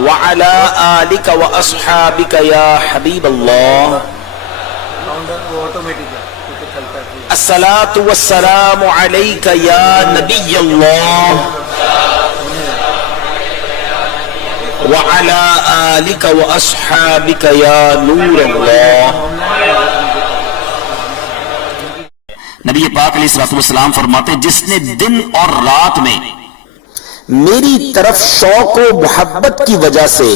وعلى آلك وأصحابك يا حبيب الله الصلاة والسلام عليك يا نبي الله وعلى آلك وأصحابك يا نور الله. نبی پاک علیہ الصلوۃ والسلام فرماتے جس نے دن اور رات میں میری طرف شوق و محبت کی وجہ سے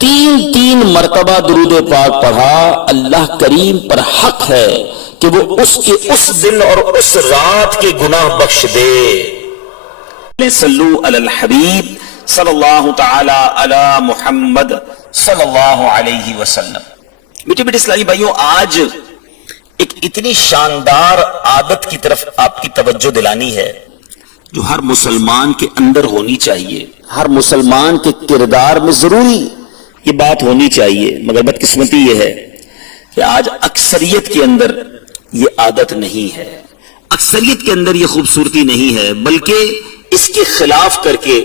تین مرتبہ درود پاک پڑھا، اللہ کریم پر حق ہے کہ وہ اس کے اس دن اور اس رات کے گناہ بخش دے. صلو علی الحبیب صلی اللہ تعالی علی محمد صلی اللہ علیہ وسلم. میٹھے میٹھے اسلامی بھائیوں، آج ایک اتنی شاندار عادت کی طرف آپ کی توجہ دلانی ہے جو ہر مسلمان کے اندر ہونی چاہیے، ہر مسلمان کے کردار میں ضروری یہ بات ہونی چاہیے. مگر بدقسمتی یہ ہے کہ آج اکثریت کے اندر یہ عادت نہیں ہے، اکثریت کے اندر یہ خوبصورتی نہیں ہے، بلکہ اس کے خلاف کر کے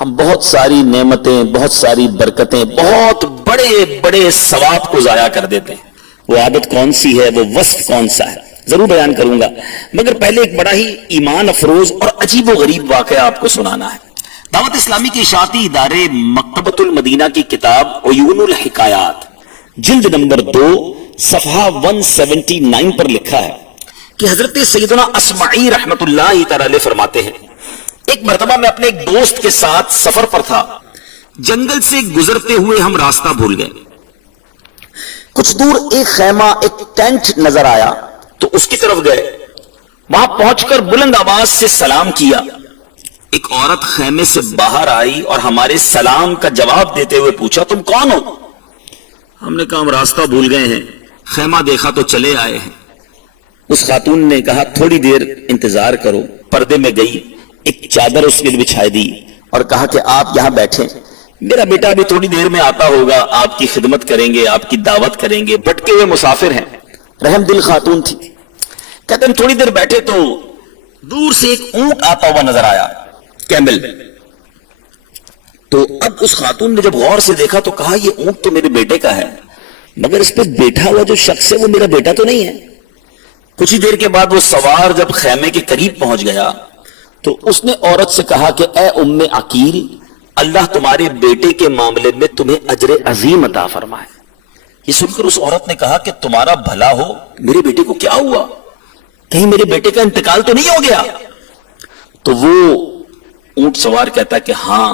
ہم بہت ساری نعمتیں، بہت ساری برکتیں، بہت بڑے بڑے ثواب کو ضائع کر دیتے ہیں. وہ عادت کون سی ہے، وہ وصف کون سا ہے، ضرور بیان کروں گا، مگر پہلے ایک بڑا ہی ایمان افروز اور عجیب و غریب واقعہ آپ کو سنانا ہے. دعوت اسلامی کے اشاعتی ادارے مکتبۃ المدینہ کی کتاب عیون الحکایات جلد نمبر 2 صفحہ 179 پر لکھا ہے کہ حضرت سیدنا اسمعی رحمت اللہ تعالی علیہ فرماتے ہیں ایک مرتبہ میں اپنے ایک دوست کے ساتھ سفر پر تھا، جنگل سے گزرتے ہوئے ہم راستہ بھول گئے. کچھ دور ایک خیمہ، ایک ٹینٹ نظر آیا تو اس کی طرف گئے. وہاں پہنچ کر بلند آواز سے سلام کیا. ایک عورت خیمے سے باہر آئی اور ہمارے سلام کا جواب دیتے ہوئے پوچھا تم کون ہو؟ ہم نے کہا ہم راستہ بھول گئے ہیں، خیمہ دیکھا تو چلے آئے ہیں. اس خاتون نے کہا تھوڑی دیر انتظار کرو. پردے میں گئی، ایک چادر اس کے لیے بچھائی دی اور کہا کہ آپ یہاں بیٹھیں، میرا بیٹا بھی تھوڑی دیر میں آتا ہوگا، آپ کی خدمت کریں گے، آپ کی دعوت کریں گے. بھٹکے ہوئے مسافر ہیں، رحم دل خاتون تھی. کہتے ہیں تھوڑی دیر بیٹھے تو دور سے ایک اونٹ آتا ہوا نظر آیا، کیمل. تو اب اس خاتون نے جب غور سے دیکھا تو کہا یہ اونٹ تو میرے بیٹے کا ہے، مگر اس پہ بیٹھا ہوا جو شخص ہے وہ میرا بیٹا تو نہیں ہے. کچھ ہی دیر کے بعد وہ سوار جب خیمے کے قریب پہنچ گیا تو اس نے عورت سے کہا کہ اے ام عقیل، اللہ تمہارے بیٹے کے معاملے میں تمہیں اجر عظیم عطا فرمائے. یہ سن کر اس عورت نے کہا کہ تمہارا بھلا ہو، میرے بیٹے کو کیا ہوا؟ کہیں میرے بیٹے کا انتقال تو نہیں ہو گیا؟ تو وہ اونٹ سوار کہتا کہ ہاں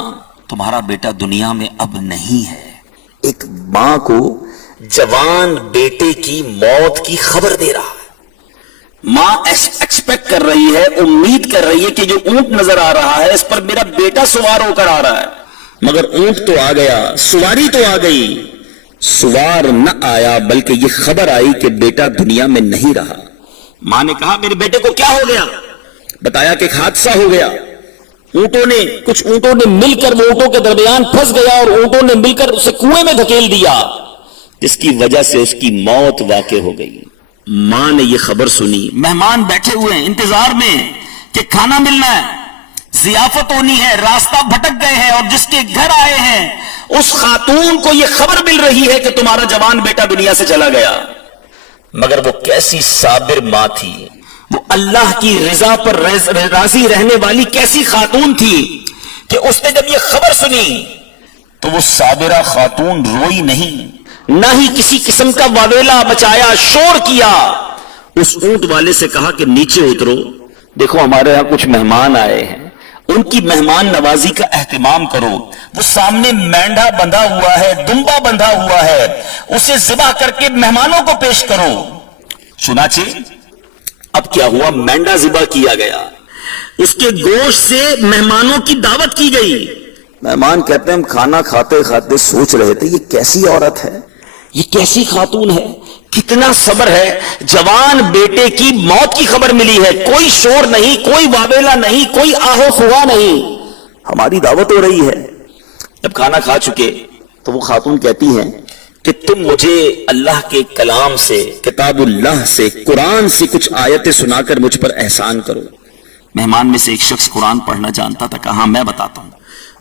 تمہارا بیٹا دنیا میں اب نہیں ہے. ایک ماں کو جوان بیٹے کی موت کی خبر دے رہا ہے. ماں ایکسپیکٹ کر رہی ہے، امید کر رہی ہے کہ جو اونٹ نظر آ رہا ہے اس پر میرا بیٹا سوار ہو کر آ رہا ہے. مگر اونٹ تو آ گیا، سواری تو آ گئی، سوار نہ آیا بلکہ یہ خبر آئی کہ بیٹا دنیا میں نہیں رہا. ماں نے کہا میرے بیٹے کو کیا ہو گیا؟ بتایا کہ ایک حادثہ ہو گیا، کچھ اونٹوں نے مل کر وہ اونٹوں کے درمیان پھنس گیا اور اونٹوں نے مل کر اسے کنویں میں دھکیل دیا، جس کی وجہ سے اس کی موت واقع ہو گئی. ماں نے یہ خبر سنی، مہمان بیٹھے ہوئے ہیں انتظار میں کہ کھانا ملنا ہے، ضیافت ہونی ہے، راستہ بھٹک گئے ہیں اور جس کے گھر آئے ہیں اس خاتون کو یہ خبر مل رہی ہے کہ تمہارا جوان بیٹا دنیا سے چلا گیا. مگر وہ کیسی صابر ماں تھی، وہ اللہ کی رضا پر راضی رہنے والی کیسی خاتون تھی کہ اس نے جب یہ خبر سنی تو وہ صابرہ خاتون روئی نہیں، نہ ہی کسی قسم کا واویلا بچایا، شور کیا. اس اونٹ والے سے کہا کہ نیچے اترو، دیکھو ہمارے یہاں کچھ مہمان آئے ہیں، ان کی مہمان نوازی کا اہتمام کرو. وہ سامنے مینڈا بندھا ہوا ہے، دمبا بندھا ہوا ہے، اسے ذبح کر کے مہمانوں کو پیش کرو. چنانچہ اب کیا ہوا، مینڈا ذبح کیا گیا، اس کے گوشت سے مہمانوں کی دعوت کی گئی. مہمان کہتے ہیں ہم کھانا کھاتے کھاتے سوچ رہے تھے یہ کیسی عورت ہے، یہ کیسی خاتون ہے، کتنا صبر ہے. جوان بیٹے کی موت کی خبر ملی ہے، کوئی شور نہیں، کوئی واویلا نہیں، کوئی آہو فغا نہیں، ہماری دعوت ہو رہی ہے. جب کھانا کھا چکے تو وہ خاتون کہتی ہیں کہ تم مجھے اللہ کے کلام سے، کتاب اللہ سے، قرآن سے کچھ آیتیں سنا کر مجھ پر احسان کرو. مہمان میں سے ایک شخص قرآن پڑھنا جانتا تھا، کہا میں بتاتا ہوں.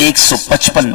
155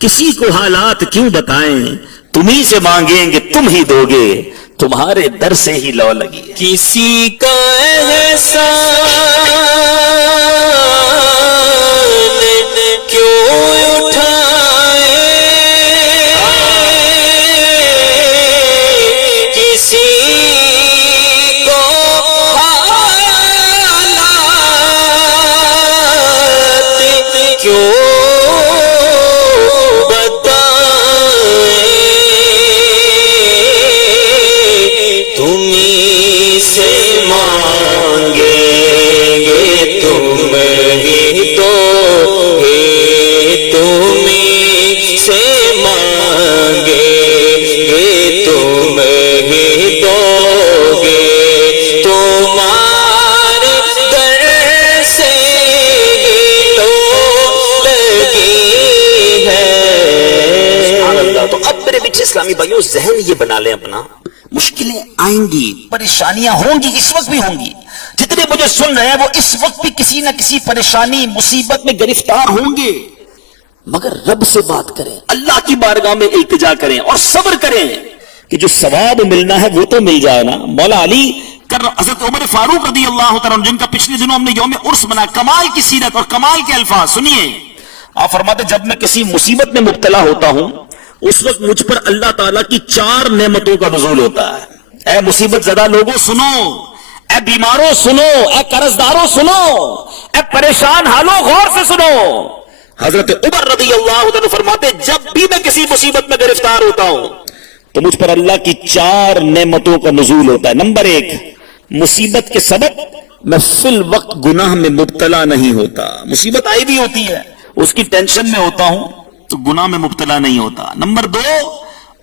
کسی کو حالات کیوں بتائیں، تمہیں سے مانگیں گے تم ہی دو گے، تمہارے در سے ہی لو لگی ہے۔ کسی کا احسان کیوں اٹھائے، کسی کو حالات کیوں تمہیں سے مانگیں گے تم ہی دو گے، تمہیں سے مانگیں گے تم ہی دو گے، تمہارے در سے لو لگی ہے۔ تو اب میرے میٹھے اسلامی بھائیوں، ذہن یہ بنا لیں اپنا، مشکلیں آئیں گی، پریشانیاں ہوں گی، اس وقت بھی ہوں گی، جتنے مجھے سن رہے ہیں وہ اس وقت بھی کسی نہ کسی پریشانی مصیبت میں گرفتار ہوں گے، مگر رب سے بات کریں، اللہ کی بارگاہ میں التجا کریں اور صبر کریں کہ جو ثواب ملنا ہے وہ تو مل جائے نا۔ مولا علی حضرت عمر فاروق رضی اللہ تعالیٰ عنہ، جن کا پچھلے دنوں ہم نے یوم عرس بنا، کمال کی سیرت اور کمال کے الفاظ سنیے۔ آپ فرماتے جب میں کسی مصیبت میں مبتلا ہوتا ہوں اس وقت مجھ پر اللہ تعالیٰ کی 4 نعمتوں کا نزول ہوتا ہے۔ اے مصیبت زدہ لوگوں سنو، اے بیماروں سنو، اے قرضداروں سنو، اے پریشان حالوں غور سے سنو۔ حضرت عمر رضی اللہ عنہ فرماتے جب بھی میں کسی مصیبت میں گرفتار ہوتا ہوں تو مجھ پر اللہ کی 4 نعمتوں کا نزول ہوتا ہے۔ نمبر 1، مصیبت کے سبب میں فی الوقت گناہ میں مبتلا نہیں ہوتا۔ مصیبت آئی بھی ہوتی ہے، اس کی ٹینشن میں ہوتا ہوں تو گناہ میں مبتلا نہیں ہوتا۔ نمبر 2،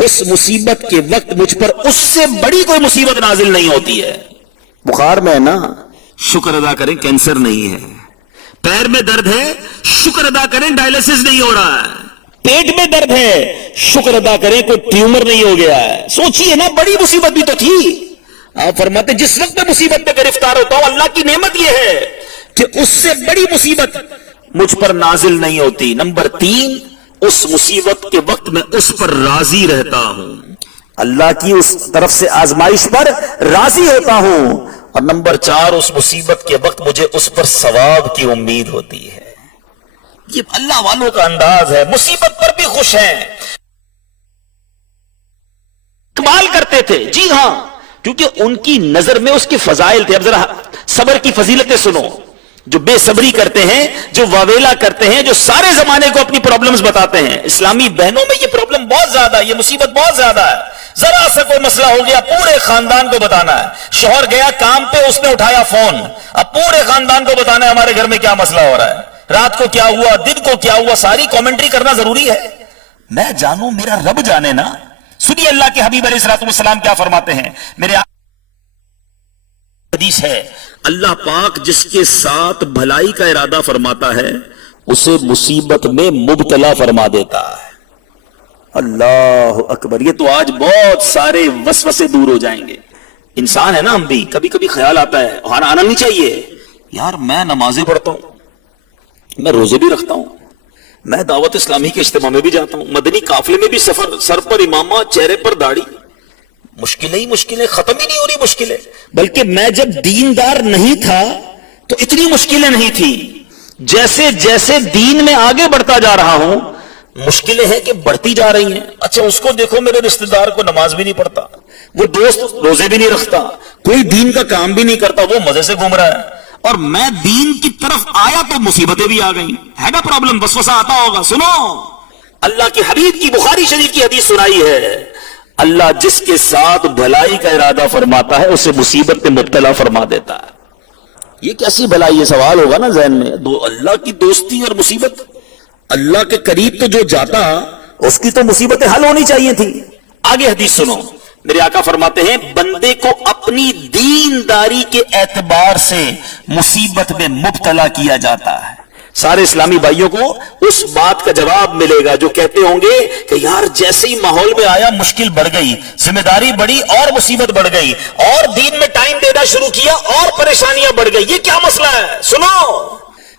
اس مصیبت کے وقت مجھ پر اس سے بڑی کوئی مصیبت نازل نہیں ہوتی ہے۔ بخار میں ہے نا، شکر ادا کریں کینسر نہیں ہے، پیر میں درد ہے، شکر ادا کریں ڈائلسس نہیں ہو رہا ہے، پیٹ میں درد ہے، شکر ادا کریں کوئی ٹیومر نہیں ہو گیا ہے۔ سوچئے نا، بڑی مصیبت بھی تو تھی۔ آپ فرماتے جس وقت میں مصیبت میں گرفتار ہوتا ہوں اللہ کی نعمت یہ ہے کہ اس سے بڑی مصیبت مجھ پر نازل نہیں ہوتی۔ نمبر 3، اس مصیبت کے وقت میں اس پر راضی رہتا ہوں، اللہ کی اس طرف سے آزمائش پر راضی ہوتا ہوں۔ اور نمبر 4، اس مصیبت کے وقت مجھے اس پر ثواب کی امید ہوتی ہے۔ یہ اللہ والوں کا انداز ہے، مصیبت پر بھی خوش ہیں، کمال کرتے تھے، جی ہاں، کیونکہ ان کی نظر میں اس کی فضائل تھے۔ اب ذرا صبر کی فضیلتیں سنو۔ جو بے صبری کرتے ہیں، جو واویلا کرتے ہیں، جو سارے زمانے کو اپنی پرابلمز بتاتے ہیں، اسلامی بہنوں میں یہ پرابلم بہت زیادہ ہے، یہ مصیبت بہت زیادہ ہے۔ ذرا سا کوئی مسئلہ ہو گیا پورے خاندان کو بتانا ہے۔ شوہر گیا کام پہ، اس نے اٹھایا فون، اب پورے خاندان کو بتانا ہے ہمارے گھر میں کیا مسئلہ ہو رہا ہے، رات کو کیا ہوا، دن کو کیا ہوا، ساری کامنٹری کرنا ضروری ہے۔ میں جانوں، میرا رب جانے نا۔ سنیے اللہ کے حبیب علیہ الصلوۃ والسلام کیا فرماتے ہیں۔ میرے حدیث ہے، اللہ پاک جس کے ساتھ بھلائی کا ارادہ فرماتا ہے اسے مصیبت میں مبتلا فرما دیتا ہے۔ اللہ اکبر۔ یہ تو آج بہت سارے وسوسے دور ہو جائیں گے۔ انسان ہے نا، ہم بھی کبھی کبھی خیال آتا ہے، آنا نہیں چاہیے یار، میں نمازیں پڑھتا ہوں، میں روزے بھی رکھتا ہوں، میں دعوت اسلامی کے اجتماع میں بھی جاتا ہوں، مدنی قافلے میں بھی سفر، سر پر امامہ، چہرے پر داڑھی، مشکلیں ہی مشکلیں، ختم ہی نہیں ہو رہی مشکلیں۔ بلکہ میں جب دیندار نہیں تھا تو اتنی مشکلیں نہیں تھی، جیسے جیسے دین میں آگے بڑھتا جا رہا ہوں مشکلیں ہیں کہ بڑھتی جا رہی ہیں۔ اچھا اس کو دیکھو، میرے رشتہ دار کو نماز بھی نہیں پڑھتا، وہ دوست روزے بھی نہیں رکھتا، کوئی دین کا کام بھی نہیں کرتا، وہ مزے سے گھوم رہا ہے، اور میں دین کی طرف آیا تو مصیبتیں بھی آ گئیں۔ ہے نا پرابلم، وسوسہ آتا ہوگا۔ سنو، اللہ کے حبیب کی بخاری شریف کی حدیث سنائی ہے، اللہ جس کے ساتھ بھلائی کا ارادہ فرماتا ہے اسے مصیبت میں مبتلا فرما دیتا ہے۔ یہ کیسی بھلائی؟ یہ سوال ہوگا نا ذہن میں۔ اللہ کی دوستی اور مصیبت، اللہ کے قریب تو جو جاتا اس کی تو مصیبتیں حل ہونی چاہیے تھی۔ آگے حدیث سنو، میرے آقا فرماتے ہیں بندے کو اپنی دینداری کے اعتبار سے مصیبت میں مبتلا کیا جاتا ہے۔ سارے اسلامی بھائیوں کو اس بات کا جواب ملے گا جو کہتے ہوں گے کہ یار جیسے ہی ماحول میں آیا مشکل بڑھ گئی، ذمہ داری بڑھی اور مصیبت بڑھ گئی، اور دین میں ٹائم دینا شروع کیا اور پریشانیاں بڑھ گئی، یہ کیا مسئلہ ہے؟ سنو،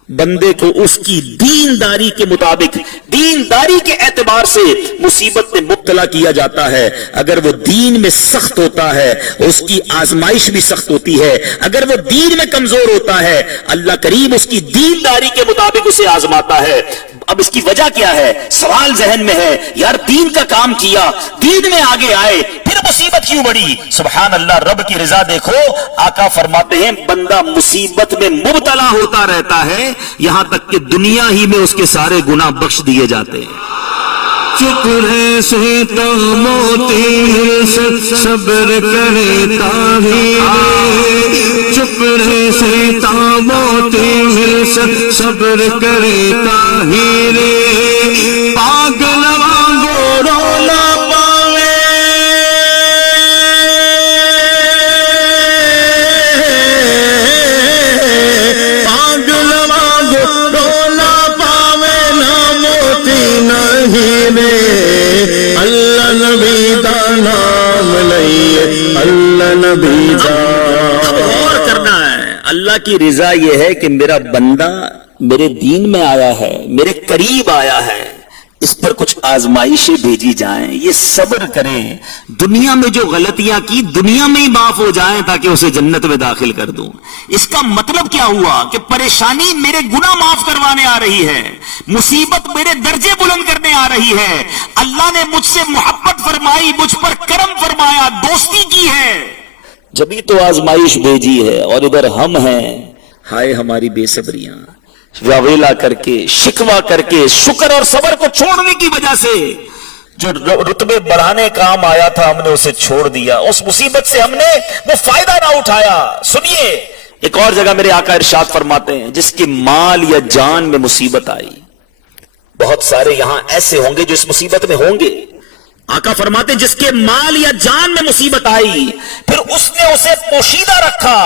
بندے کو اس کی دینداری کے مطابق، دینداری کے اعتبار سے مصیبت میں مبتلا کیا جاتا ہے۔ اگر وہ دین میں سخت ہوتا ہے اس کی آزمائش بھی سخت ہوتی ہے، اگر وہ دین میں کمزور ہوتا ہے اللہ کریم اس کی دینداری کے مطابق اسے آزماتا ہے۔ اب اس کی وجہ کیا ہے؟ سوال ذہن میں ہے، یار دین کا کام کیا، دین میں آگے آئے، پھر مصیبت کیوں بڑی؟ سبحان اللہ، رب کی رضا دیکھو، آقا فرماتے ہیں بندہ مصیبت میں مبتلا ہوتا رہتا ہے یہاں تک کہ دنیا ہی میں اس کے سارے گناہ بخش دیے جاتے ہیں۔ چپ رہے سیتا موتی صبر کرے طاہر، چپ رہے سیتا موتی صبر کرے طاہر، پاگل وانگو رولا پاوے، پاگل وانگو رولا پاوے، نہ موتی نہیں اللہ نبی دا نام لئیے، اللہ نبی دا۔ اب غور کرنا ہے، اللہ کی رضا یہ ہے کہ میرا بندہ میرے دین میں آیا ہے، میرے قریب آیا ہے، اس پر کچھ آزمائشیں بھیجی جائیں، یہ صبر کریں، دنیا میں جو غلطیاں کی دنیا میں ہی معاف ہو جائیں تاکہ اسے جنت میں داخل کر دوں۔ اس کا مطلب کیا ہوا کہ پریشانی میرے گناہ معاف کروانے آ رہی ہے، مصیبت میرے درجے بلند کرنے آ رہی ہے، اللہ نے مجھ سے محبت فرمائی، مجھ پر کرم فرمایا، دوستی کی ہے، جبھی تو آزمائش بھیجی ہے۔ اور ادھر ہم ہیں، ہائے ہماری بے صبریاں، واویلا کر کے، شکوہ کر کے، شکر اور صبر کو چھوڑنے کی وجہ سے جو رتبے بڑھانے کام آیا تھا ہم نے اسے چھوڑ دیا، اس مصیبت سے ہم نے وہ فائدہ نہ اٹھایا۔ سنیے ایک اور جگہ میرے آقا ارشاد فرماتے ہیں جس کے مال یا جان میں مصیبت آئی، بہت سارے یہاں ایسے ہوں گے جو اس مصیبت میں ہوں گے، آقا فرماتے ہیں جس کے مال یا جان میں مصیبت آئی پھر اس نے اسے پوشیدہ رکھا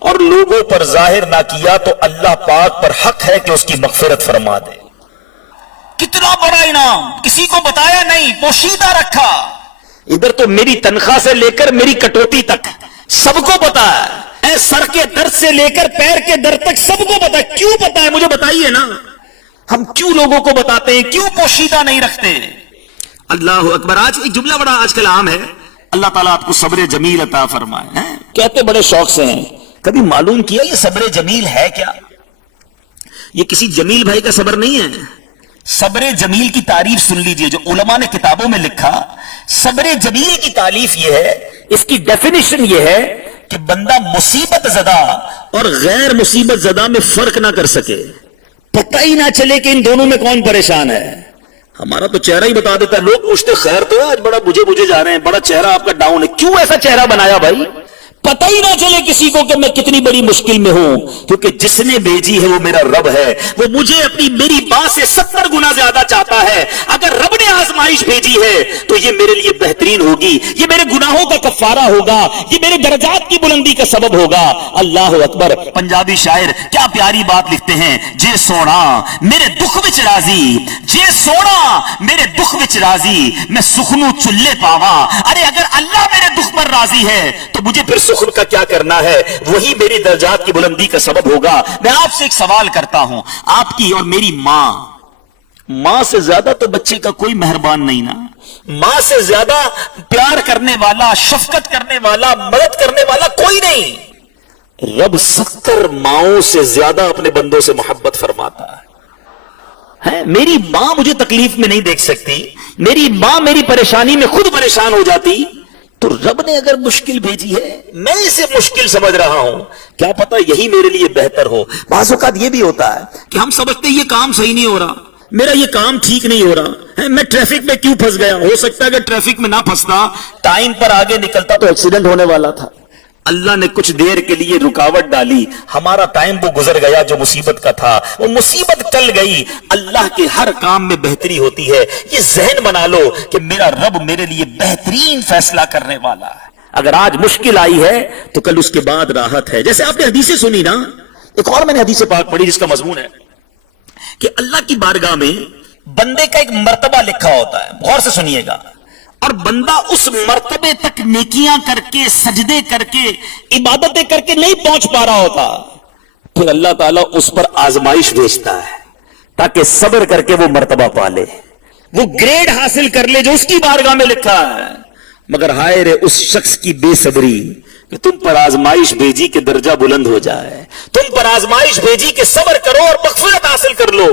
اور لوگوں پر ظاہر نہ کیا تو اللہ پاک پر حق ہے کہ اس کی مغفرت فرما دے۔ کتنا بڑا انعام، کسی کو بتایا نہیں، پوشیدہ رکھا۔ ادھر تو میری تنخواہ سے لے کر میری کٹوتی تک سب کو پتا ہے، اے سر کے درد سے لے کر پیر کے درد تک سب کو پتا ہے۔ کیوں پتا ہے مجھے بتائیے نا، ہم کیوں لوگوں کو بتاتے ہیں، کیوں پوشیدہ نہیں رکھتے؟ اللہ اکبر۔ آج ایک جملہ بڑا آج کل عام ہے، اللہ تعالیٰ آپ کو صبر جمیل عطا فرمائے، کہتے بڑے شوق سے ہیں، کبھی معلوم کیا یہ صبر جمیل ہے کیا؟ یہ کسی جمیل بھائی کا صبر نہیں ہے۔ صبر جمیل کی تعریف سن لیجئے جو علماء نے کتابوں میں لکھا۔ صبر جمیل کی تعریف یہ ہے، اس کی ڈیفینیشن یہ ہے کہ بندہ مصیبت زدہ اور غیر مصیبت زدہ میں فرق نہ کر سکے، پتہ ہی نہ چلے کہ ان دونوں میں کون پریشان ہے۔ ہمارا تو چہرہ ہی بتا دیتا ہے، لوگ پوچھتے خیر تو ہے، آج بڑا بجھے جا رہے ہیں، بڑا چہرہ آپ کا ڈاؤن ہے، کیوں ایسا چہرہ بنایا بھائی؟ پتہ ہی نہ چلے کسی کو کہ میں کتنی بڑی مشکل میں ہوں، کیونکہ جس نے بھیجی ہے وہ میرا رب ہے، وہ مجھے اپنی میری بات سے 70 گنا زیادہ چاہتا ہے۔ اگر رب نے آزمائش بھیجی ہے تو یہ میرے لیے بہترین ہوگی، یہ میرے گناہوں کا کفارہ ہوگا، یہ میرے درجات کی بلندی کا سبب ہوگا۔ اللہ اکبر۔ پنجابی شاعر کیا پیاری بات لکھتے ہیں، جے سونا میرے دکھ وچ راضی، جے سونا میرے دکھ وچ راضی، میں سخنوں چلے پاوا۔ ارے اگر اللہ میرے دکھ پر راضی ہے تو مجھے پھر سخن کا کیا کرنا ہے، وہی میری درجات کی بلندی کا سبب ہوگا۔ میں آپ سے ایک سوال کرتا ہوں، آپ کی اور میری ماں سے زیادہ تو بچے کا کوئی مہربان نہیں نا، ماں سے زیادہ پیار کرنے والا، شفقت کرنے والا، مدد کرنے والا کوئی نہیں۔ رب 70 ماؤں سے زیادہ اپنے بندوں سے محبت فرماتا ہے۔ میری ماں مجھے تکلیف میں نہیں دیکھ سکتی، میری ماں میری پریشانی میں خود پریشان ہو جاتی، تو رب نے اگر مشکل بھیجی ہے میں اسے مشکل سمجھ رہا ہوں، کیا پتا یہی میرے لیے بہتر ہو۔ بعض اوقات یہ بھی ہوتا ہے کہ ہم سمجھتے ہیں یہ کام صحیح نہیں ہو رہا، میرا یہ کام ٹھیک نہیں ہو رہا ہے، میں ٹریفک میں کیوں پھنس گیا؟ ہو سکتا ہے کہ ٹریفک میں نہ پھنستا، ٹائم پر آگے نکلتا تو ایکسیڈنٹ ہونے والا تھا۔ اللہ نے کچھ دیر کے لیے رکاوٹ ڈالی، ہمارا ٹائم وہ گزر گیا جو مصیبت کا تھا، وہ مصیبت ٹل گئی۔ اللہ کے ہر کام میں بہتری ہوتی ہے، یہ ذہن بنا لو کہ میرا رب میرے لیے بہترین فیصلہ کرنے والا ہے۔ اگر آج مشکل آئی ہے تو کل اس کے بعد راحت ہے۔ جیسے آپ نے حدیثیں سنی نا، ایک اور میں نے حدیث پاک پڑھی جس کا مضمون ہے کہ اللہ کی بارگاہ میں بندے کا ایک مرتبہ لکھا ہوتا ہے، غور سے سنیے گا، اور بندہ اس مرتبے تک نیکیاں کر کے، سجدے کر کے، عبادتیں کر کے نہیں پہنچ پا رہا ہوتا، پھر اللہ تعالیٰ اس پر آزمائش بھیجتا ہے تاکہ صبر کر کے وہ مرتبہ پالے، وہ گریڈ حاصل کر لے جو اس کی بارگاہ میں لکھا ہے۔ مگر ہائے رے اس شخص کی بے صبری کہ تم پر آزمائش بھیجی کہ درجہ بلند ہو جائے، تم پر آزمائش بھیجی کہ صبر کرو اور مغفرت حاصل کر لو،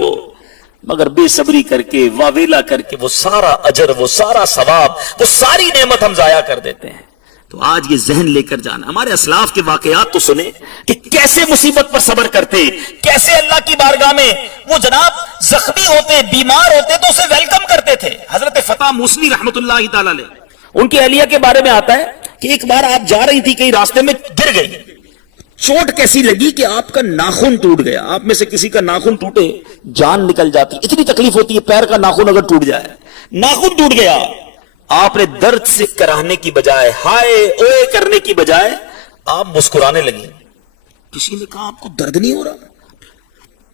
مگر بے صبری کر کے واویلا کر کے وہ سارا اجر، وہ سارا ثواب، وہ ساری نعمت ہم ضائع کر دیتے ہیں۔ تو آج یہ ذہن لے کر جانا، ہمارے اسلاف کے واقعات تو سنیں کہ کیسے مصیبت پر صبر کرتے، کیسے اللہ کی بارگاہ میں وہ جناب زخمی ہوتے، بیمار ہوتے تو اسے ویلکم کرتے تھے۔ حضرت فتح موسلی رحمت اللہ تعالی علیہ، ان کی اہلیہ کے بارے میں آتا ہے کہ ایک بار آپ جا رہی تھی کہیں راستے میں گر گئی، چوٹ کیسی لگی کہ آپ کا ناخن ٹوٹ گیا۔ آپ میں سے کسی کا ناخن ٹوٹے جان نکل جاتی، اتنی تکلیف ہوتی ہے، پیر کا ناخن اگر ٹوٹ جائے، ناخن ٹوٹ گیا، آپ نے درد سے کراہنے کی بجائے، ہائے اوئے کرنے کی بجائے آپ مسکرانے لگی۔ کسی نے کہا آپ کو درد نہیں ہو رہا؟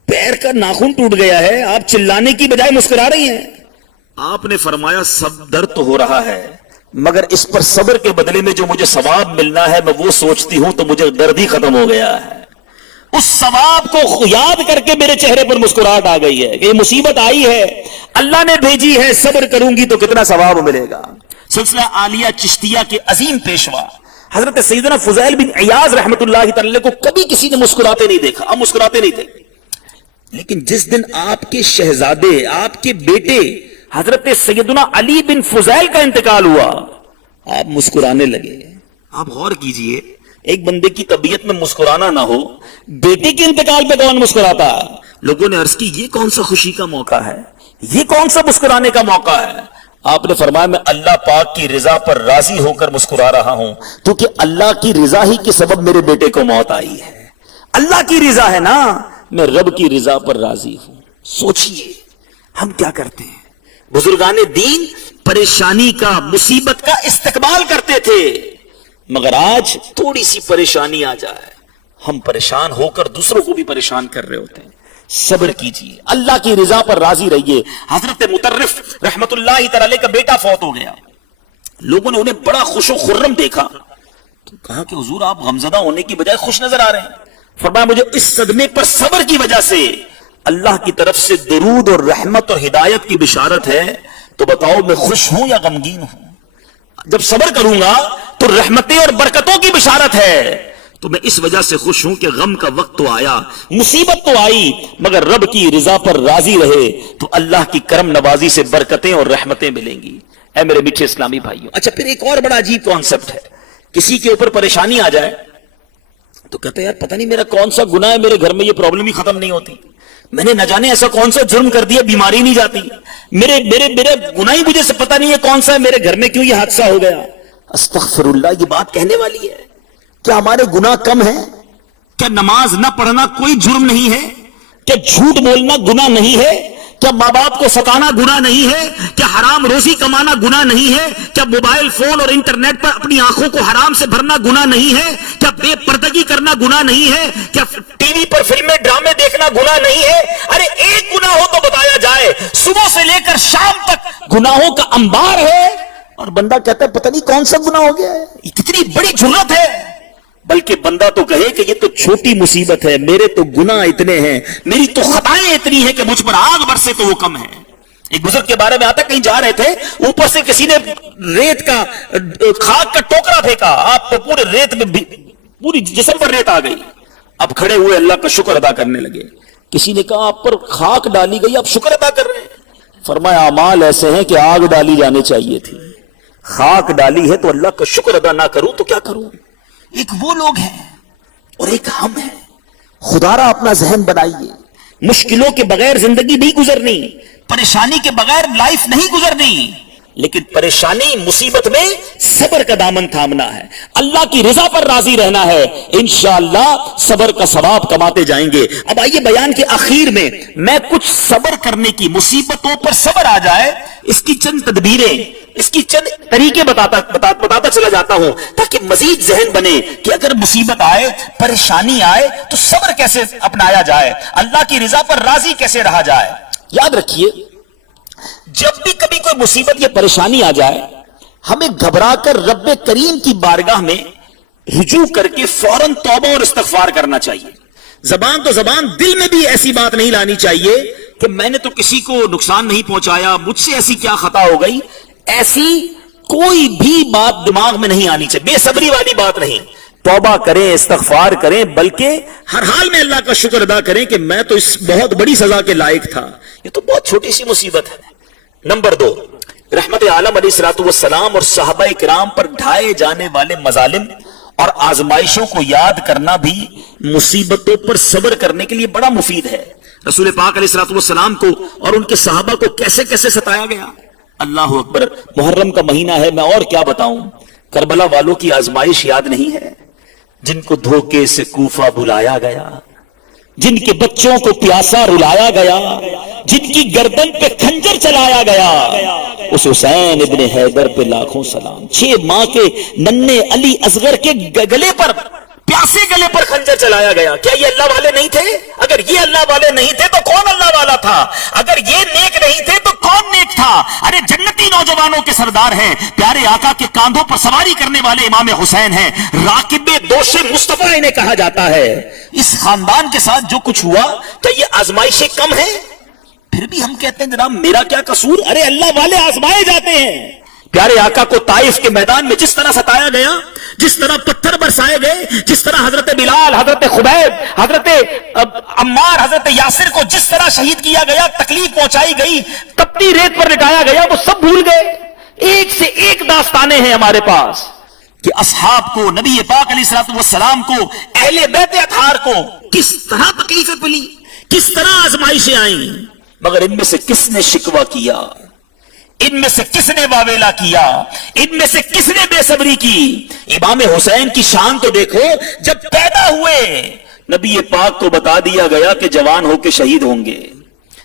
پیر کا ناخن ٹوٹ گیا ہے، آپ چلانے کی بجائے مسکرا رہی ہیں۔ آپ نے فرمایا سب درد تو ہو رہا ہے، مگر اس پر صبر کے بدلے میں جو مجھے ثواب ملنا ہے میں وہ سوچتی ہوں تو مجھے درد ہی ختم ہو گیا ہے۔ اس ثواب کو یاد کر کے میرے چہرے پر مسکراہٹ آ گئی ہے کہ یہ مصیبت آئی ہے، اللہ نے بھیجی ہے، صبر کروں گی تو کتنا ثواب ملے گا۔ سلسلہ عالیہ چشتیہ کے عظیم پیشوا حضرت سیدنا فضیل بن عیاض رحمت اللہ تعالی کو کبھی کسی نے مسکراتے نہیں دیکھا، آپ مسکراتے نہیں تھے، لیکن جس دن آپ کے شہزادے، آپ کے بیٹے حضرت سیدنا علی بن فضیل کا انتقال ہوا، آپ مسکرانے لگے۔ آپ غور کیجئے، ایک بندے کی طبیعت میں مسکرانا نہ ہو، بیٹے کے انتقال پہ کون مسکراتا؟ لوگوں نے عرض کی یہ کون سا خوشی کا موقع ہے، یہ کون سا مسکرانے کا موقع ہے؟ آپ نے فرمایا میں اللہ پاک کی رضا پر راضی ہو کر مسکرا رہا ہوں، کیونکہ اللہ کی رضا ہی کے سبب میرے بیٹے کو موت آئی ہے۔ اللہ کی رضا ہے نا، میں رب کی رضا پر راضی ہوں۔ سوچئے ہم کیا کرتے ہیں؟ بزرگان دین پریشانی کا، مصیبت کا استقبال کرتے تھے، مگر آج تھوڑی سی پریشانی آ جائے ہم پریشان ہو کر دوسروں کو بھی پریشان کر رہے ہوتے ہیں۔ صبر کیجئے، اللہ کی رضا پر راضی رہیے۔ حضرت مطرف رحمت اللہ تعالی کا بیٹا فوت ہو گیا، لوگوں نے انہیں بڑا خوش و خرم دیکھا تو کہا کہ حضور آپ غمزدہ ہونے کی بجائے خوش نظر آ رہے ہیں۔ فرمایا مجھے اس صدمے پر صبر کی وجہ سے اللہ کی طرف سے درود اور رحمت اور ہدایت کی بشارت ہے، تو بتاؤ میں خوش ہوں یا غمگین ہوں؟ جب صبر کروں گا تو رحمتیں اور برکتوں کی بشارت ہے، تو میں اس وجہ سے خوش ہوں کہ غم کا وقت تو آیا، مصیبت تو آئی، مگر رب کی رضا پر راضی رہے تو اللہ کی کرم نوازی سے برکتیں اور رحمتیں ملیں گی۔ اے میرے میٹھے اسلامی بھائیوں، اچھا پھر ایک اور بڑا عجیب کانسیپٹ ہے، کسی کے اوپر پریشانی آ جائے تو کہتے ہیں یار پتہ نہیں میرا کون سا گناہ ہے، میرے گھر میں یہ پرابلم ہی ختم نہیں ہوتی، میں نے نہ جانے ایسا کون سا جرم کر دیا بیماری نہیں جاتی، میرے گناہ ہی مجھے سے پتہ نہیں ہے کون سا ہے، میرے گھر میں کیوں یہ حادثہ ہو گیا۔ استغفر اللہ، یہ بات کہنے والی ہے؟ کیا ہمارے گناہ کم ہیں؟ کیا نماز نہ پڑھنا کوئی جرم نہیں ہے؟ کیا جھوٹ بولنا گناہ نہیں ہے؟ کیا ماں باپ کو ستانا گناہ نہیں ہے؟ کیا حرام روزی کمانا گناہ نہیں ہے؟ کیا موبائل فون اور انٹرنیٹ پر اپنی آنکھوں کو حرام سے بھرنا گناہ نہیں ہے؟ کیا بے پردگی کرنا گناہ نہیں ہے؟ کیا ٹی وی پر فلمیں ڈرامے دیکھنا گناہ نہیں ہے؟ ارے ایک گناہ ہو تو بتایا جائے، صبح سے لے کر شام تک گناہوں کا انبار ہے اور بندہ کہتا ہے پتہ نہیں کون سا گناہ ہو گیا ہے، یہ کتنی بڑی جرات ہے۔ بلکہ بندہ تو کہے کہ یہ تو چھوٹی مصیبت ہے، میرے تو گناہ اتنے ہیں، میری تو خطائیں اتنی ہیں کہ مجھ پر آگ برسے تو وہ کم ہے۔ ایک بزرگ کے بارے میں آتا کہیں جا رہے تھے، اوپر سے کسی نے ریت کا خاک کا ٹوکرا پھینکا، آپ تو پورے ریت میں پوری جسم پر ریت آ گئی، اب کھڑے ہوئے اللہ کا شکر ادا کرنے لگے۔ کسی نے کہا آپ پر خاک ڈالی گئی، آپ شکر ادا کر رہے ہیں؟ فرمایا اعمال ایسے ہیں کہ آگ ڈالی جانی چاہیے تھی، خاک ڈالی ہے تو اللہ کا شکر ادا نہ کروں تو کیا کروں؟ ایک وہ لوگ ہیں اور ایک ہم ہیں۔ خدا را اپنا ذہن بنائیے، مشکلوں کے بغیر زندگی نہیں گزرنی، پریشانی کے بغیر لائف نہیں گزرنی، لیکن پریشانی مصیبت میں صبر کا دامن تھامنا ہے، اللہ کی رضا پر راضی رہنا ہے، انشاءاللہ صبر کا ثواب کماتے جائیں گے۔ اب آئیے بیان کے آخر میں میں کچھ صبر کرنے کی، مصیبتوں پر صبر آ جائے اس کی چند تدبیریں، اس کی چند طریقے بتاتا چلا جاتا ہوں تاکہ مزید ذہن بنے کہ اگر مصیبت آئے، پریشانی آئے تو صبر کیسے اپنایا جائے، اللہ کی رضا پر راضی کیسے رہا جائے۔ یاد رکھیے جب بھی کبھی کوئی مصیبت یا پریشانی آ جائے ہمیں گھبرا کر رب کریم کی بارگاہ میں رجوع کر کے فوراً توبہ اور استغفار کرنا چاہیے۔ زبان تو زبان، دل میں بھی ایسی بات نہیں لانی چاہیے کہ میں نے تو کسی کو نقصان نہیں پہنچایا، مجھ سے ایسی کیا خطا ہو گئی، ایسی کوئی بھی بات دماغ میں نہیں آنی چاہیے، بے صبری والی بات نہیں. توبہ کریں، استغفار کریں، بلکہ ہر حال میں اللہ کا شکر ادا کریں کہ میں تو اس بہت بڑی سزا کے لائق تھا. یہ تو بہت چھوٹی سی مصیبت ہے. نمبر 2، رحمت عالم علیہ الصلوۃ والسلام اور صحابہ کرام پر ڈھائے جانے والے مظالم اور آزمائشوں کو یاد کرنا بھی مصیبتوں پر صبر کرنے کے لیے بڑا مفید ہے. رسول پاک علیہ الصلوۃ والسلام کو اور ان کے صحابہ کو کیسے کیسے ستایا گیا. اللہ اکبر. محرم کا مہینہ ہے، میں اور کیا بتاؤں. کربلا والوں کی آزمائش یاد نہیں ہے، جن کو دھوکے سے کوفہ بلایا گیا، جن کے بچوں کو پیاسا رلایا گیا، جن کی گردن پہ کھنجر چلایا گیا. اس حسین ابن حیدر پہ لاکھوں سلام. 6 ماہ کے ننھے علی اصغر کے گلے پر، پیاسے گلے پر خنجر چلایا گیا. کیا یہ اللہ والے نہیں تھے؟ اگر یہ اللہ والے نہیں تھے تو کون اللہ والا تھا؟ اگر یہ نیک نہیں تھے تو کون نیک تھا؟ ارے جنتی نوجوانوں کے سردار ہیں، پیارے آقا کے کاندھوں پر سواری کرنے والے امام حسین ہیں، راکب دوش مصطفیٰ انہیں کہا جاتا ہے. اس خاندان کے ساتھ جو کچھ ہوا، کیا یہ آزمائشیں کم ہیں؟ پھر بھی ہم کہتے ہیں جناب میرا کیا قصور. ارے اللہ والے آزمائے جاتے ہیں. پیارے آقا کو طائف کے میدان میں جس طرح ستایا گیا، جس طرح پتھر برسائے گئے، جس طرح حضرت بلال، حضرت خبیب، حضرت عمار، حضرت یاسر کو جس طرح شہید کیا گیا، تکلیف پہنچائی گئی، تپتی ریت پر لٹایا گیا، وہ سب بھول گئے. ایک سے ایک داستانیں ہیں ہمارے پاس کہ اصحاب کو، نبی پاک علیہ الصلوۃ والسلام کو، اہل بیت اطہار کو کس طرح تکلیفیں پلی، کس طرح آزمائشیں آئیں. مگر ان میں سے کس نے شکوہ کیا، ان میں سے کس نے واویلا کیا، ان میں سے کس نے بے صبری کی. امام حسین کی شان تو دیکھو. جب پیدا ہوئے نبی پاک کو بتا دیا گیا کہ جوان ہو کے شہید ہوں گے.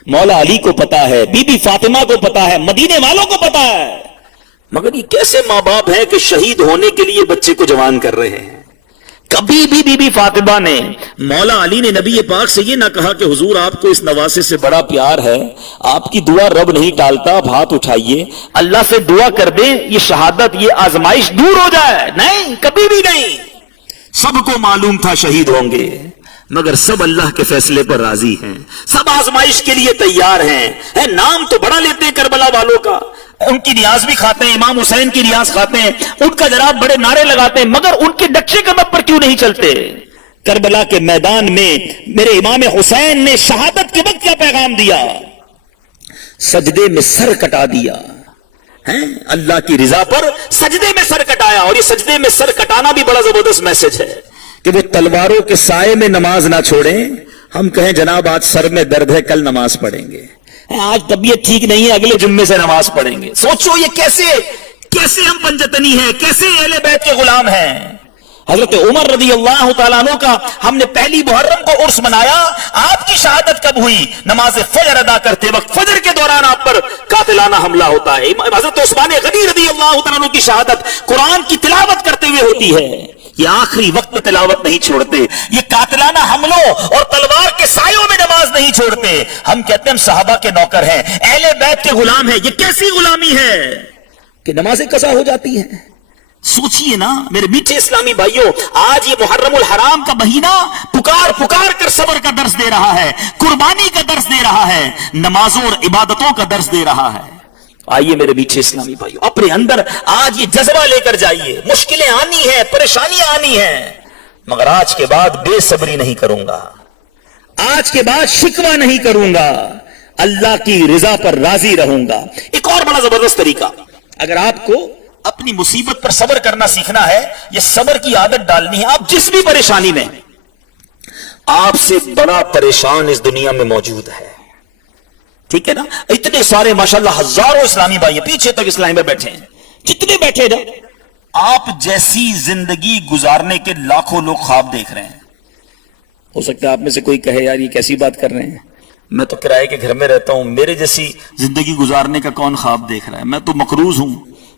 مولا علی کو پتا ہے، بی بی فاطمہ کو پتا ہے، مدینے والوں کو پتا ہے. مگر یہ کیسے ماں باپ ہیں کہ شہید ہونے کے لیے بچے کو جوان کر رہے ہیں. کبھی بھی بی بی فاطمہ نے، مولا علی نے نبی پاک سے یہ نہ کہا کہ حضور آپ کو اس نواسے سے بڑا پیار ہے، آپ کی دعا رب نہیں ٹالتا، آپ ہاتھ اٹھائیے اللہ سے دعا کر دیں یہ شہادت، یہ آزمائش دور ہو جائے. نہیں، کبھی بھی نہیں. سب کو معلوم تھا شہید ہوں گے، مگر سب اللہ کے فیصلے پر راضی ہیں، سب آزمائش کے لیے تیار ہیں. نام تو بڑا لیتے ہیں کربلا والوں کا، ان کی ریاض بھی کھاتے ہیں، امام حسین کی ریاض کھاتے ہیں، ان کا جناب بڑے نعرے لگاتے ہیں، مگر ان کے نقشے قدم پر کیوں نہیں چلتے؟ کربلا کے میدان میں میرے امام حسین نے شہادت کے وقت کیا پیغام دیا؟ سجدے میں سر کٹا دیا. اللہ کی رضا پر سجدے میں سر کٹایا. اور یہ سجدے میں سر کٹانا بھی بڑا زبردست میسج ہے کہ وہ تلواروں کے سائے میں نماز نہ چھوڑیں. ہم کہیں جناب آج سر میں درد ہے، کل نماز پڑھیں گے، آج طبیعت ٹھیک نہیں ہے، اگلے جمعے سے نماز پڑھیں گے. سوچو یہ کیسے ہم پنجتنی ہیں، کیسے اہل بیت کے غلام ہیں. حضرت عمر رضی اللہ تعالیٰ عنہ کا ہم نے پہلی محرم کو عرس منایا. آپ کی شہادت کب ہوئی؟ نماز فجر ادا کرتے وقت، فجر کے دوران آپ پر قاتلانہ حملہ ہوتا ہے. حضرت عثمان غنی رضی اللہ تعالیٰ عنہ کی شہادت قرآن کی تلاوت کرتے ہوئے ہوتی ہے. یہ آخری وقت میں تلاوت نہیں چھوڑتے، یہ قاتلانہ حملوں اور تلوار کے سایوں میں نماز نہیں چھوڑتے. ہم کہتے ہیں ہم صحابہ کے نوکر ہیں، اہل بیت کے غلام ہیں. یہ کیسی غلامی ہے کہ نمازیں قضا ہو جاتی ہیں؟ سوچئے نا میرے میٹھے اسلامی بھائیوں. آج یہ محرم الحرام کا مہینہ پکار کر صبر کا درس دے رہا ہے، قربانی کا درس دے رہا ہے، نمازوں اور عبادتوں کا درس دے رہا ہے. آئیے میرے میٹھے اسلامی بھائیوں، اپنے اندر آج یہ جذبہ لے کر جائیے. مشکلیں آنی ہیں، پریشانیاں آنی ہیں، مگر آج کے بعد بے صبری نہیں کروں گا، آج کے بعد شکوہ نہیں کروں گا، اللہ کی رضا پر راضی رہوں گا. ایک اور بڑا زبردست طریقہ، اگر آپ کو اپنی مصیبت پر صبر کرنا سیکھنا ہے، یہ صبر کی عادت ڈالنی ہے. آپ جس بھی پریشانی میں، آپ سے بڑا پریشان اس دنیا میں موجود ہے، ٹھیک ہے نا. اتنے سارے ماشاءاللہ ہزاروں اسلامی بھائی پیچھے تک اسلام میں بیٹھے ہیں، جتنے بیٹھے نا، آپ جیسی زندگی گزارنے کے لاکھوں لوگ خواب دیکھ رہے ہیں. ہو سکتا ہے آپ میں سے کوئی کہے یار یہ کیسی بات کر رہے ہیں، میں تو کرائے کے گھر میں رہتا ہوں، میرے جیسی زندگی گزارنے کا کون خواب دیکھ رہا ہے؟ میں تو مقروض ہوں،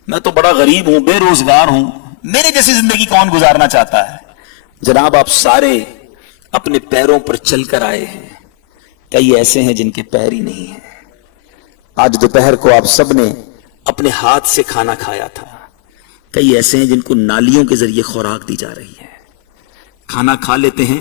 میں تو بڑا غریب ہوں، بے روزگار ہوں، میرے جیسی زندگی کون گزارنا چاہتا ہے؟ جناب آپ سارے اپنے پیروں پر چل کر آئے ہیں، کئی ایسے ہیں جن کے پیر ہی نہیں ہیں. آج دوپہر کو آپ سب نے اپنے ہاتھ سے کھانا کھایا تھا، کئی ایسے ہیں جن کو نالیوں کے ذریعے خوراک دی جا رہی ہے. کھانا کھا لیتے ہیں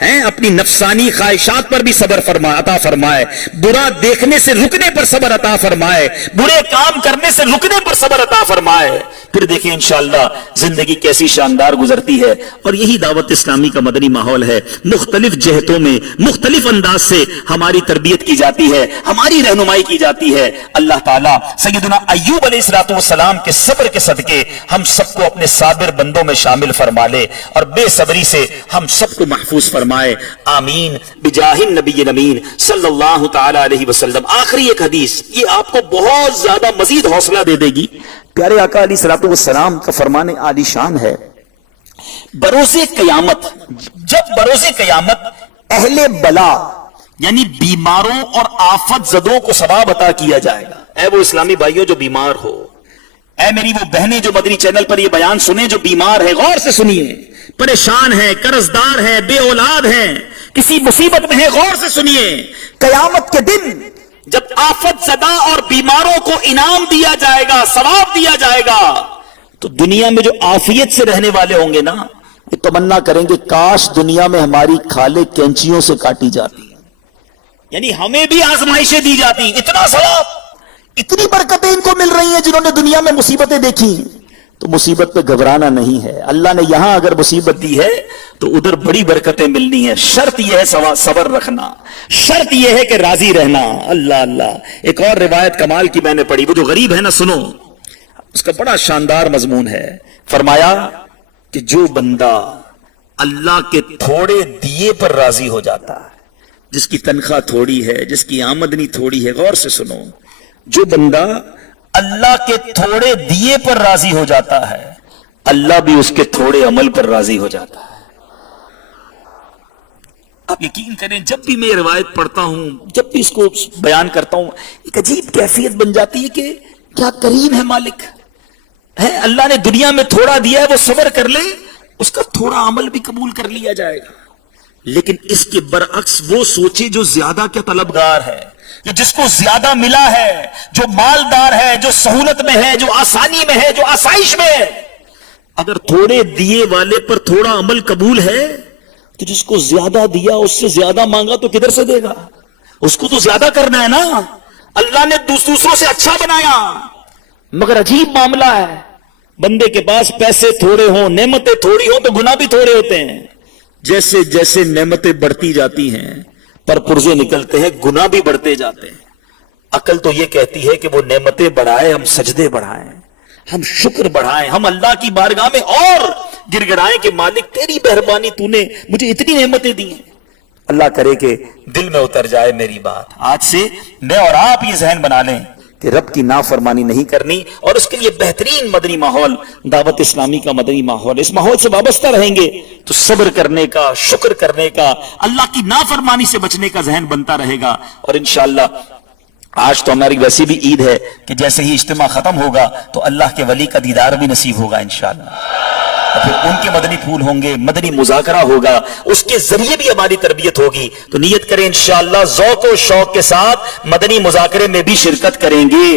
ہیں, اپنی نفسانی خواہشات پر بھی صبر عطا فرمائے, برا دیکھنے سے رکنے پر صبر عطا فرمائے, برے کام کرنے سے رکنے پر صبر عطا فرمائے. پھر دیکھیں انشاءاللہ زندگی کیسی شاندار گزرتی ہے. اور یہی دعوت اسلامی کا مدنی ماحول ہے. مختلف جہتوں میں مختلف انداز سے ہماری تربیت کی جاتی ہے, ہماری رہنمائی کی جاتی ہے. اللہ تعالیٰ سیدنا ایوب علیہ السلام کے صبر کے صدقے ہم سب کو اپنے صابر بندوں میں شامل فرما لے اور بے صبری سے ہم سب کو محفوظ فرمائے. آمین بجاہ النبی الامین صلی اللہ تعالی علیہ وسلم. آخری ایک حدیث, یہ آپ کو بہت زیادہ مزید حوصلہ دے دے گی. پیارے آقا علیہ الصلوۃ والسلام کا فرمان عالی شان ہے, بروز قیامت, جب بروز قیامت اہل بلا یعنی بیماروں اور آفت زدوں کو ثواب عطا کیا جائے گا. اے وہ اسلامی بھائیوں جو بیمار ہو, اے میری وہ بہنیں جو مدنی چینل پر یہ بیان سنیں جو بیمار ہے, غور سے سنیے, پریشان ہے, قرض دار ہے, بے اولاد ہے, کسی مصیبت میں ہے, غور سے سنیے. قیامت کے دن جب آفت زدہ اور بیماروں کو انعام دیا جائے گا, ثواب دیا جائے گا, تو دنیا میں جو عافیت سے رہنے والے ہوں گے نا, یہ تمنا کریں گے کاش دنیا میں ہماری کھالیں کینچیوں سے کاٹی جاتی, یعنی ہمیں بھی آزمائشیں دی جاتی. اتنا ثواب, اتنی برکتیں ان کو مل رہی ہیں جنہوں نے دنیا میں مصیبتیں دیکھی. تو مصیبت پہ گھبرانا نہیں ہے. اللہ نے یہاں اگر مصیبت دی ہے تو ادھر بڑی برکتیں ملنی ہے. شرط یہ ہے صبر رکھنا, شرط یہ ہے کہ راضی رہنا. اللہ اللہ. ایک اور روایت کمال کی میں نے پڑھی, وہ جو غریب ہے نا, سنو, اس کا بڑا شاندار مضمون ہے. فرمایا کہ جو بندہ اللہ کے تھوڑے دیے پر راضی ہو جاتا ہے, جس کی تنخواہ تھوڑی ہے, جس کی آمدنی تھوڑی ہے, غور سے سنو, جو بندہ اللہ کے تھوڑے دیے پر راضی ہو جاتا ہے, اللہ بھی اس کے تھوڑے عمل پر راضی ہو جاتا ہے. آپ یقین کریں, جب بھی میں یہ روایت پڑھتا ہوں, جب بھی اس کو بیان کرتا ہوں, ایک عجیب کیفیت بن جاتی ہے کہ کیا کریم ہے مالک ہے. اللہ نے دنیا میں تھوڑا دیا ہے, وہ صبر کر لے, اس کا تھوڑا عمل بھی قبول کر لیا جائے گا. لیکن اس کے برعکس وہ سوچے جو زیادہ کیا طلبگار ہے, کہ جس کو زیادہ ملا ہے, جو مالدار ہے, جو سہولت میں ہے, جو آسانی میں ہے, جو آسائش میں ہے. اگر تھوڑے دیے والے پر تھوڑا عمل قبول ہے تو جس کو زیادہ دیا اس سے زیادہ مانگا تو کدھر سے دے گا, اس کو تو زیادہ کرنا ہے نا. اللہ نے دوسروں سے اچھا بنایا, مگر عجیب معاملہ ہے, بندے کے پاس پیسے تھوڑے ہوں, نعمتیں تھوڑی ہوں تو گناہ بھی تھوڑے ہوتے ہیں. جیسے جیسے نعمتیں بڑھتی جاتی ہیں پر پرزے نکلتے ہیں, گناہ بھی بڑھتے جاتے ہیں. عقل تو یہ کہتی ہے کہ وہ نعمتیں بڑھائے, ہم سجدے بڑھائیں, ہم شکر بڑھائیں, ہم اللہ کی بارگاہ میں اور گر گڑائیں کہ مالک تیری مہربانی, تو نے مجھے اتنی نعمتیں دی ہیں. اللہ کرے کہ دل میں اتر جائے میری بات. آج سے میں اور آپ یہ ذہن بنا لیں کہ رب کی نافرمانی نہیں کرنی, اور اس کے لیے بہترین مدنی ماحول دعوت اسلامی کا مدنی ماحول. اس ماحول سے وابستہ رہیں گے تو صبر کرنے کا, شکر کرنے کا, اللہ کی نافرمانی سے بچنے کا ذہن بنتا رہے گا. اور انشاءاللہ آج تو ہماری ویسی بھی عید ہے کہ جیسے ہی اجتماع ختم ہوگا تو اللہ کے ولی کا دیدار بھی نصیب ہوگا انشاءاللہ, اور پھر ان کے مدنی پھول ہوں گے, مدنی مذاکرہ ہوگا, اس کے ذریعے بھی ہماری تربیت ہوگی. تو نیت کریں انشاءاللہ ذوق و شوق کے ساتھ مدنی مذاکرے میں بھی شرکت کریں گے.